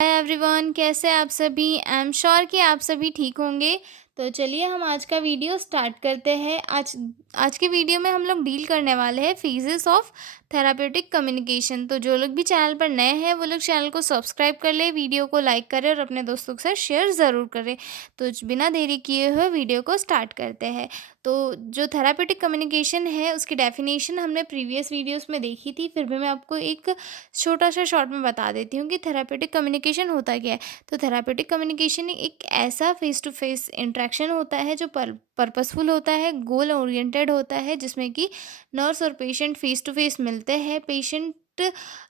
Hi everyone, कैसे आप सभी। आई एम श्योर कि आप सभी ठीक होंगे। तो चलिए हम आज का वीडियो स्टार्ट करते हैं। आज आज के वीडियो में हम लोग डील करने वाले हैं फेजेस ऑफ थेरापेटिक कम्युनिकेशन। तो जो लोग भी चैनल पर नए हैं वो लोग चैनल को सब्सक्राइब कर ले, वीडियो को लाइक करें और अपने दोस्तों के साथ शेयर ज़रूर करें। तो बिना देरी किए हुए वीडियो को स्टार्ट करते हैं। तो जो थेरापेटिक कम्युनिकेशन है उसकी डेफिनेशन हमने प्रीवियस वीडियोस में देखी थी, फिर भी मैं आपको एक छोटा सा शॉर्ट में बता देती हूँ कि थेरापेटिक कम्युनिकेशन होता क्या है। तो थेरापेटिक कम्युनिकेशन एक ऐसा फेस टू फेस इंटरेक्शन होता है जो पर्पसफुल होता है, गोल ओरिएंटेड होता है, जिसमें कि नर्स और पेशेंट फेस टू फेस मिलते हैं। पेशेंट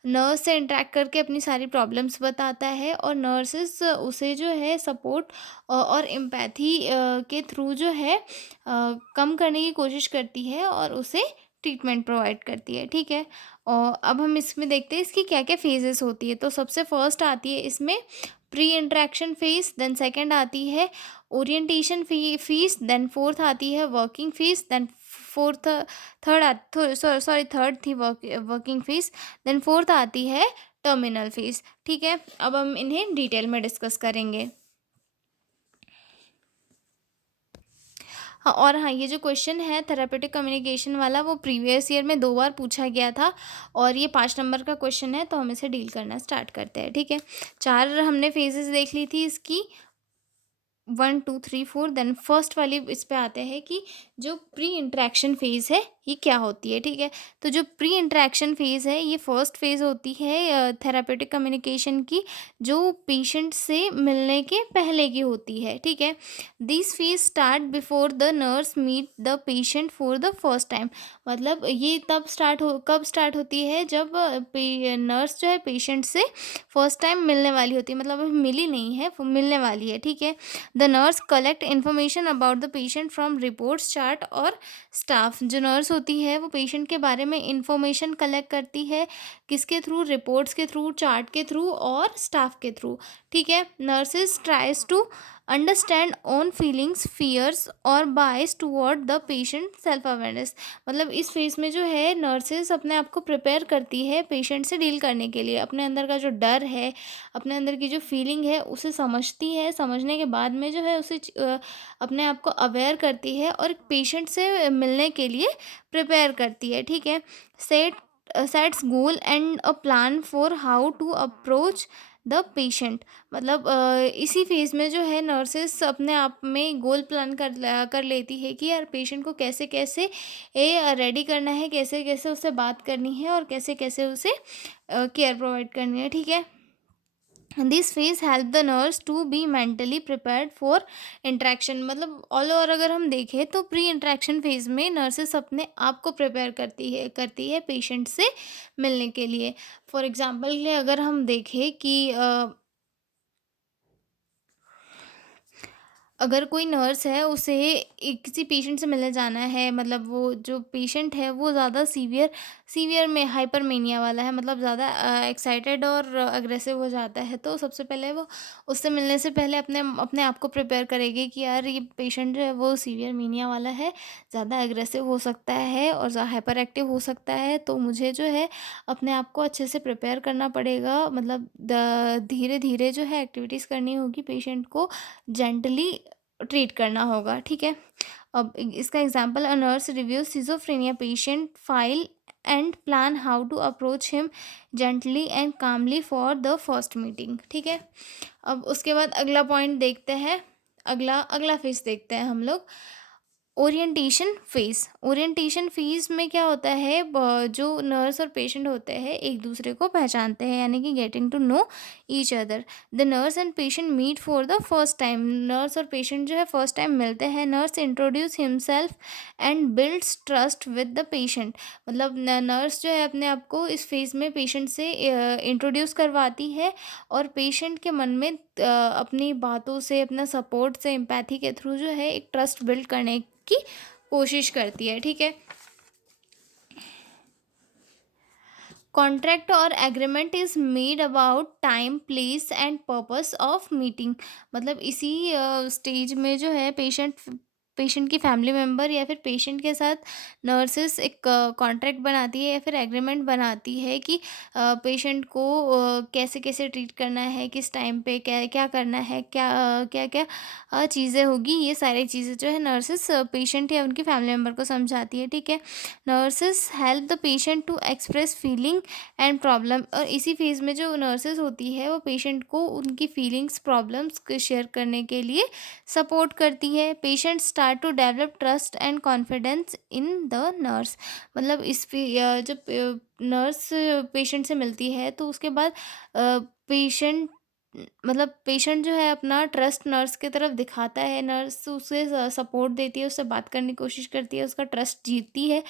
नर्स से इंटरेक्ट करके अपनी सारी प्रॉब्लम्स बताता है और नर्सेस उसे जो है सपोर्ट और एम्पैथी के थ्रू जो है कम करने की कोशिश करती है और उसे ट्रीटमेंट प्रोवाइड करती है। ठीक है। और अब हम इसमें देखते हैं इसकी क्या क्या फेजेस होती है। तो सबसे फर्स्ट आती है इसमें pre interaction phase, then second आती है ओरिएंटेशन फेज, देन फोर्थ आती है working phase, then fourth third थी वर्किंग फेज, देन फोर्थ आती है टर्मिनल फेज। ठीक है। अब हम इन्हें डिटेल में डिस्कस करेंगे। हाँ, और हाँ, ये जो क्वेश्चन है थेरापेटिक कम्युनिकेशन वाला वो प्रीवियस ईयर में 2 बार पूछा गया था और ये 5 नंबर का क्वेश्चन है। तो हम इसे डील करना स्टार्ट करते हैं। ठीक है। 4 हमने फेजेस देख ली थी इसकी, 1 2 3 4। देन फर्स्ट वाली इस पे आते हैं कि जो प्री इंटरेक्शन फेज़ है ये क्या होती है। ठीक है। तो जो प्री इंटरेक्शन फेज़ है ये फर्स्ट फेज़ होती है थेरापेटिक कम्युनिकेशन की, जो पेशेंट से मिलने के पहले की होती है। ठीक है। This phase start before the nurse meet the patient for the first time. मतलब ये तब कब स्टार्ट होती है जब नर्स जो है पेशेंट से फर्स्ट टाइम मिलने वाली होती है। मतलब अभी मिली नहीं है, वो मिलने वाली है। ठीक है। The nurse collect information about the patient from reports, chart और स्टाफ। जो नर्स होती है वो पेशेंट के बारे में इंफॉर्मेशन कलेक्ट करती है, किसके थ्रू, रिपोर्ट्स के थ्रू, चार्ट के थ्रू और स्टाफ के थ्रू। ठीक है। Nurses tries to understand own feelings, fears और bias toward the patient, self awareness. मतलब इस फेज में जो है नर्सेज अपने आप को प्रिपेयर करती है पेशेंट से डील करने के लिए। अपने अंदर का जो डर है, अपने अंदर की जो फीलिंग है उसे समझती है। समझने के बाद में जो है उसे अपने आप को अवेयर करती है और पेशेंट से मिलने के लिए प्रिपेयर करती है। ठीक है। Set sets goal and a plan for how to approach the patient. मतलब इसी फेज में जो है नर्सेस अपने आप में गोल प्लान कर लेती है कि यार पेशेंट को कैसे कैसे रेडी करना है, कैसे कैसे उससे बात करनी है और कैसे कैसे उसे केयर प्रोवाइड करनी है। ठीक है। This phase help the nurse to be mentally prepared for interaction. मतलब ऑल ओवर अगर हम देखें तो प्री इंट्रैक्शन फेज में नर्सेस अपने आप को प्रिपेयर करती है पेशेंट से मिलने के लिए। फॉर एग्जांपल अगर हम देखें कि अगर कोई नर्स है उसे किसी पेशेंट से मिलने जाना है, मतलब वो जो पेशेंट है वो ज़्यादा सीवियर सीवियर में हाइपरमेनिया वाला है, मतलब ज़्यादा एक्साइटेड और अग्रेसिव हो जाता है, तो सबसे पहले वो उससे मिलने से पहले अपने अपने आप को प्रिपेयर करेगी कि यार ये पेशेंट जो है वो सीवियर मीनिया वाला है, ज़्यादा अग्रेसिव हो सकता है और हाइपर एक्टिव हो सकता है। तो मुझे जो है अपने आप को अच्छे से प्रिपेयर करना पड़ेगा। मतलब धीरे धीरे जो है एक्टिविटीज़ करनी होगी, पेशेंट को जेंटली ट्रीट करना होगा। ठीक है। अब इसका example, a nurse review schizophrenia patient file and plan how to approach him gently and calmly for the first meeting. ठीक है। अब उसके बाद अगला पॉइंट देखते हैं, अगला अगला फेज देखते हैं हम लोग, ओरिएंटेशन फेज। ओरिएंटेशन फेज में क्या होता है, जो नर्स और पेशेंट होते हैं एक दूसरे को पहचानते हैं, यानी कि getting to know each other. The nurse and patient meet for the first time. Nurse और पेशेंट जो है फर्स्ट टाइम मिलते हैं। Nurse introduce himself and builds trust with the patient. मतलब नर्स जो है अपने आप को इस फेज में पेशेंट से इंट्रोड्यूस करवाती है और पेशेंट के मन में अपनी बातों से, अपना सपोर्ट से, एम्पैथी के थ्रू जो है एक ट्रस्ट बिल्ड करने की कोशिश करती है। ठीक है। कॉन्ट्रैक्ट और agreement is made about time, place and purpose of meeting. मतलब इसी स्टेज में जो है पेशेंट की फैमिली मेम्बर या फिर पेशेंट के साथ नर्सेस एक कॉन्ट्रैक्ट बनाती है या फिर एग्रीमेंट बनाती है कि पेशेंट को कैसे कैसे ट्रीट करना है, किस टाइम पे क्या क्या करना है, क्या क्या चीज़ें होगी, ये सारी चीज़ें जो है नर्सेस पेशेंट या उनकी फैमिली मेम्बर को समझाती है, ठीक है। Nurses help the patient to express feeling and problem, और इसी फेज़ में जो नर्सेस होती है वो पेशेंट को उनकी फीलिंग्स प्रॉब्लम्स को शेयर करने के लिए सपोर्ट करती है। Patient start to develop trust and confidence in the nurse. मतलब जब नर्स पेशेंट से मिलती है तो उसके बाद पेशेंट मतलब पेशेंट जो है अपना ट्रस्ट नर्स की तरफ दिखाता है, नर्स उसे सपोर्ट देती है, उससे बात करने की कोशिश करती है, उसका ट्रस्ट जीतती है।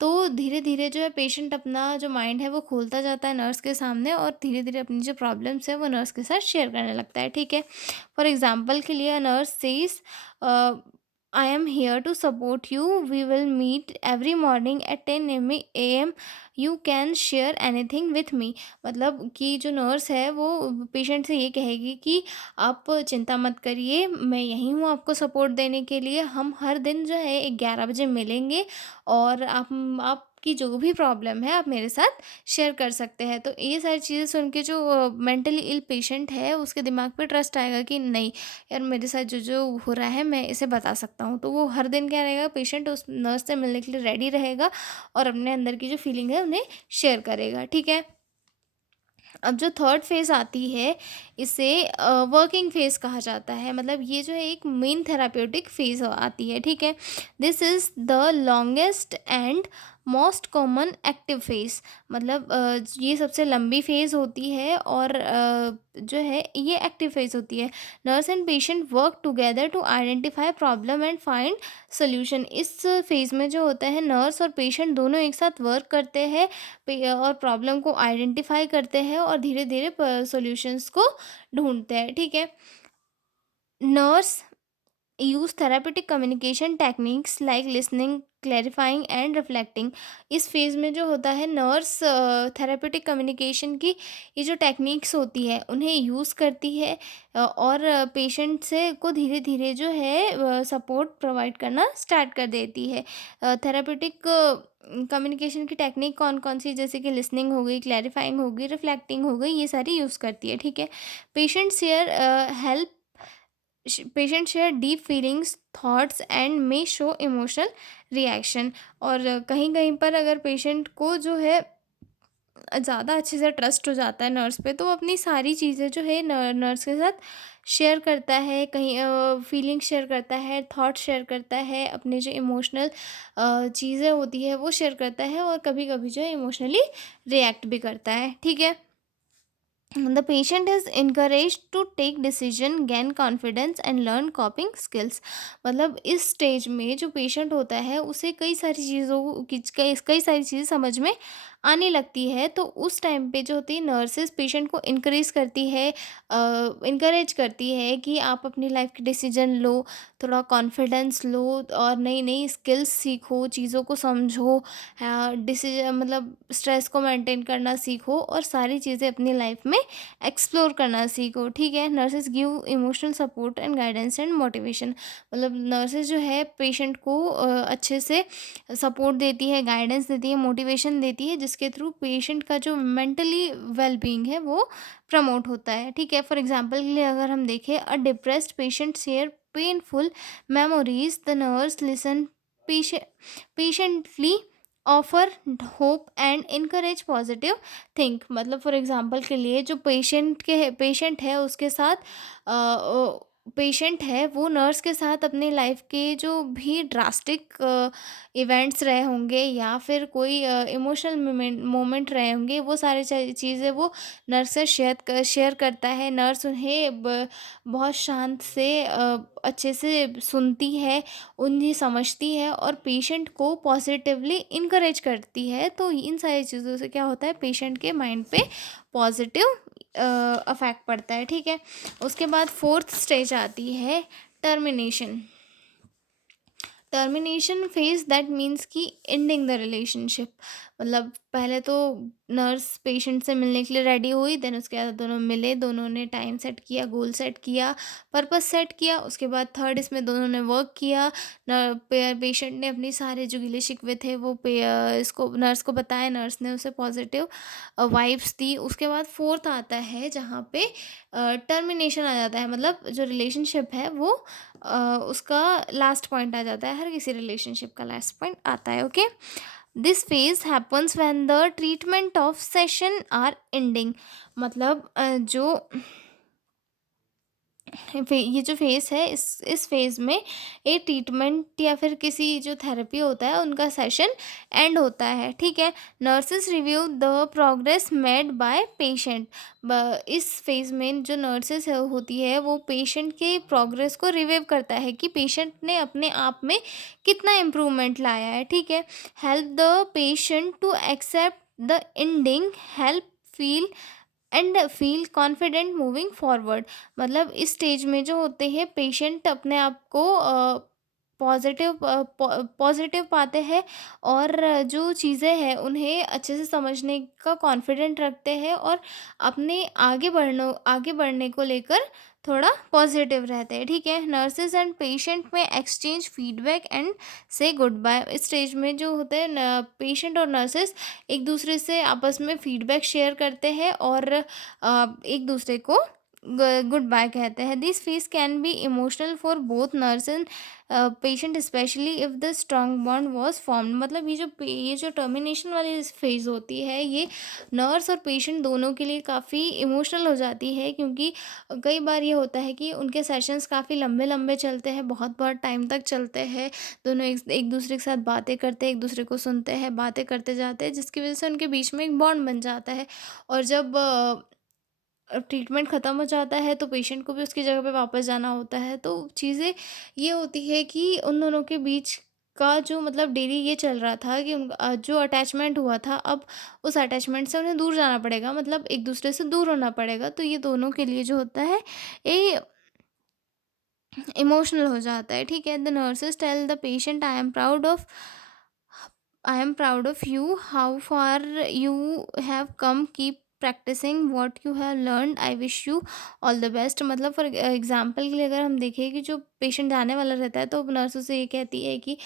तो धीरे धीरे जो है पेशेंट अपना जो माइंड है वो खोलता जाता है नर्स के सामने, और धीरे धीरे अपनी जो प्रॉब्लम्स है वो नर्स के साथ शेयर करने लगता है, ठीक है। फॉर एग्जाम्पल के लिए nurse says, I am here to support you, we will meet every morning at 10 AM, you can share anything with me. मतलब कि जो नर्स है वो पेशेंट से ये कहेगी कि आप चिंता मत करिए, मैं यहीं हूँ आपको सपोर्ट देने के लिए, हम हर दिन जो है 11 बजे मिलेंगे, और आपकी जो भी प्रॉब्लम है आप मेरे साथ शेयर कर सकते हैं। तो ये सारी चीज़ें सुन के जो मेंटली इल पेशेंट है उसके दिमाग पे ट्रस्ट आएगा कि नहीं यार, मेरे साथ जो जो हो रहा है मैं इसे बता सकता हूँ। तो वो हर दिन क्या रहेगा, पेशेंट उस नर्स से मिलने के लिए रेडी रहेगा और अपने अंदर की जो फीलिंग है उन्हें शेयर करेगा, ठीक है। अब जो थर्ड फेज़ आती है, इसे वर्किंग फ़ेज़ कहा जाता है। मतलब ये जो है एक मेन थेराप्यूटिक फ़ेज़ आती है, ठीक है। This is the longest and most common active phase. मतलब ये सबसे लंबी फ़ेज़ होती है, और जो है ये एक्टिव फ़ेज़ होती है। Nurse and patient work together to identify problem and find solution. इस फ़ेज़ में जो होता है नर्स और पेशेंट दोनों एक साथ वर्क करते हैं और प्रॉब्लम को आइडेंटिफाई करते हैं और धीरे धीरे सॉल्यूशंस को ढूंढते हैं, ठीक है। Nurse use therapeutic communication techniques like listening, clarifying and reflecting. इस फेज़ में जो होता है नर्स थेरापेटिक कम्युनिकेशन की ये जो टेक्निक्स होती है उन्हें यूज़ करती है, और पेशेंट से को धीरे धीरे जो है सपोर्ट प्रोवाइड करना स्टार्ट कर देती है। थेरापेटिक कम्युनिकेशन की टेक्निक कौन कौन सी, जैसे कि लिसनिंग हो गई, क्लैरिफाइंग हो गई, रिफ्लेक्टिंग हो गई, ये सारी यूज़ करती है, ठीक है। Patient share help patient share deep feelings, thoughts and may show emotional reaction. और कहीं कहीं पर अगर पेशेंट को जो है ज़्यादा अच्छे से ट्रस्ट हो जाता है नर्स पे, तो वो अपनी सारी चीज़ें जो है नर्स के साथ शेयर करता है, कहीं फीलिंग शेयर करता है, थॉट शेयर करता है, अपने जो इमोशनल चीज़ें होती है वो शेयर करता है, और कभी कभी जो है इमोशनली रिएक्ट भी करता है, ठीक है। The patient is encouraged to take decision, gain confidence and learn coping skills। मतलब इस स्टेज में जो पेशेंट होता है उसे कई सारी चीज़ें समझ में आने लगती है। तो उस टाइम पे जो होती है नर्सेस पेशेंट को इनकरेज करती है कि आप अपनी लाइफ के डिसीजन लो, थोड़ा कॉन्फिडेंस लो, और नई नई स्किल्स सीखो, चीज़ों को समझो, डिसीजन मतलब स्ट्रेस को मेंटेन करना सीखो, और सारी चीज़ें अपनी लाइफ में एक्सप्लोर करना सीखो, ठीक है। Nurses give emotional support and guidance and motivation. मतलब नर्सेज जो है पेशेंट को अच्छे से सपोर्ट देती है, गाइडेंस देती है, मोटिवेशन देती है, जिसके थ्रू पेशेंट का जो मेंटली वेल बीइंग है वो प्रमोट होता है, ठीक है। फॉर एग्जांपल के लिए अगर हम देखें, अ depressed patient share painful memories, the nurse listen patiently, offer hope and encourage positive think. मतलब फॉर एग्जांपल के लिए जो पेशेंट है उसके साथ पेशेंट है वो नर्स के साथ अपने लाइफ के जो भी ड्रास्टिक इवेंट्स रहे होंगे या फिर कोई इमोशनल मोमेंट रहे होंगे, वो सारी चीज़ें वो नर्स से शेयर करता है। नर्स उन्हें बहुत शांत से अच्छे से सुनती है, उन्हें समझती है, और पेशेंट को पॉजिटिवली इनकरेज करती है। तो इन सारी चीज़ों से क्या होता है, पेशेंट के माइंड पे पॉजिटिव अफेक्ट पड़ता है, ठीक है। उसके बाद फोर्थ स्टेज आती है termination. Termination phase that means कि एंडिंग द रिलेशनशिप। मतलब पहले तो नर्स पेशेंट से मिलने के लिए रेडी हुई, देन उसके बाद दोनों मिले, दोनों ने टाइम सेट किया, गोल सेट किया, पर्पस सेट किया। उसके बाद थर्ड इसमें दोनों ने वर्क किया। पेशेंट ने अपनी सारे जो गिले शिकवे थे वो इसको नर्स को बताया, नर्स ने उसे पॉजिटिव वाइब्स दी। उसके बाद फोर्थ आता है जहाँ पे टर्मिनेशन आ जाता है, मतलब जो रिलेशनशिप है वो उसका लास्ट पॉइंट आ जाता है। हर किसी रिलेशनशिप का लास्ट पॉइंट आता है। Okay, this phase happens when the treatment of session are ending. मतलब जो ये जो फेज़ है, इस फेज़ में एक ट्रीटमेंट या फिर किसी जो थेरेपी होता है उनका सेशन एंड होता है, ठीक है। Nurses review the progress made by patient. इस फेज़ में जो नर्सेस होती है वो पेशेंट के प्रोग्रेस को रिव्यू करता है कि पेशेंट ने अपने आप में कितना इम्प्रूवमेंट लाया है, ठीक है। Help the patient to accept the ending, help feel and feel confident moving forward. मतलब इस स्टेज में जो होते हैं पेशेंट अपने आप को पॉजिटिव पॉजिटिव पाते हैं, और जो चीज़ें हैं उन्हें अच्छे से समझने का कॉन्फिडेंट रखते हैं, और अपने आगे बढ़ने को लेकर थोड़ा पॉजिटिव रहते हैं, ठीक है। नर्सेज एंड पेशेंट में एक्सचेंज फीडबैक एंड से गुड बाय। इस स्टेज में जो होते हैं पेशेंट और नर्सेज एक दूसरे से आपस में फीडबैक शेयर करते हैं और एक दूसरे को गुड बाय कहते हैं। This phase can be emotional for both nurse and patient, specially if the strong bond was formed. मतलब ये जो टर्मिनेशन वाली फेज होती है ये नर्स और पेशेंट दोनों के लिए काफ़ी इमोशनल हो जाती है, क्योंकि कई बार ये होता है कि उनके सेशंस काफ़ी लंबे लंबे चलते हैं, बहुत बहुत टाइम तक चलते हैं। दोनों एक दूसरे के साथ बातें करते हैं, एक दूसरे को सुनते हैं, बातें करते जाते हैं, जिसकी वजह से उनके बीच में एक बॉन्ड बन जाता है। और जब ट्रीटमेंट ख़त्म हो जाता है तो पेशेंट को भी उसकी जगह पे वापस जाना होता है। तो चीज़ें ये होती है कि उन दोनों के बीच का जो मतलब डेली ये चल रहा था कि जो अटैचमेंट हुआ था, अब उस अटैचमेंट से उन्हें दूर जाना पड़ेगा, मतलब एक दूसरे से दूर होना पड़ेगा। तो ये दोनों के लिए जो होता है ये इमोशनल हो जाता है, ठीक है। The nurses tell the patient, I am proud of you, how far you have come, keep practicing what you have learn, I wish you all the best. मतलब फॉर एग्जांपल के लिए अगर हम देखें कि जो पेशेंट जाने वाला रहता है तो नर्स उसे ये कहती है कि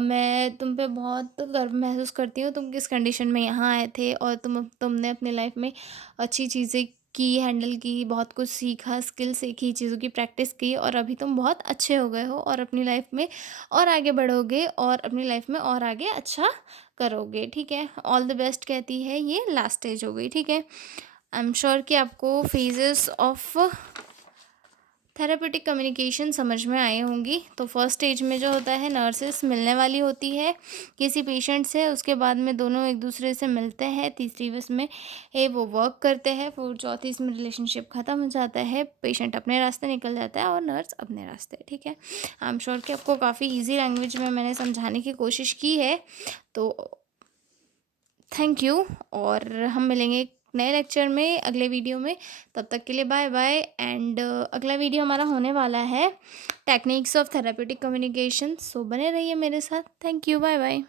मैं तुम पे बहुत गर्व महसूस करती हूँ, तुम किस कंडीशन में यहाँ आए थे और तुमने अपनी लाइफ में अच्छी चीज़ें की, हैंडल की, बहुत कुछ सीखा, स्किल सीखी, चीज़ों की प्रैक्टिस की, और अभी तुम बहुत अच्छे हो गए हो और अपनी लाइफ में और आगे बढ़ोगे और अपनी लाइफ में और आगे अच्छा करोगे, ठीक है। ऑल द बेस्ट कहती है, ये लास्ट स्टेज हो गई, ठीक है। आई एम श्योर कि आपको फेजेस ऑफ थेरापेटिक कम्युनिकेशन समझ में आई होंगी। तो फर्स्ट स्टेज में जो होता है नर्सेस मिलने वाली होती है किसी पेशेंट से, उसके बाद में दोनों एक दूसरे से मिलते हैं, तीसरी में वो वर्क करते हैं, फिर चौथी इसमें रिलेशनशिप ख़त्म हो जाता है, पेशेंट अपने रास्ते निकल जाता है और नर्स अपने रास्ते, ठीक है। आई एम श्योर कि आपको काफ़ी ईजी लैंग्वेज में मैंने समझाने की कोशिश की है। तो थैंक यू, और हम मिलेंगे एक नए लेक्चर में अगले वीडियो में। तब तक के लिए बाय बाय। एंड अगला वीडियो हमारा होने वाला है techniques of therapeutic communication. So बने रहिए मेरे साथ। Thank you, bye bye.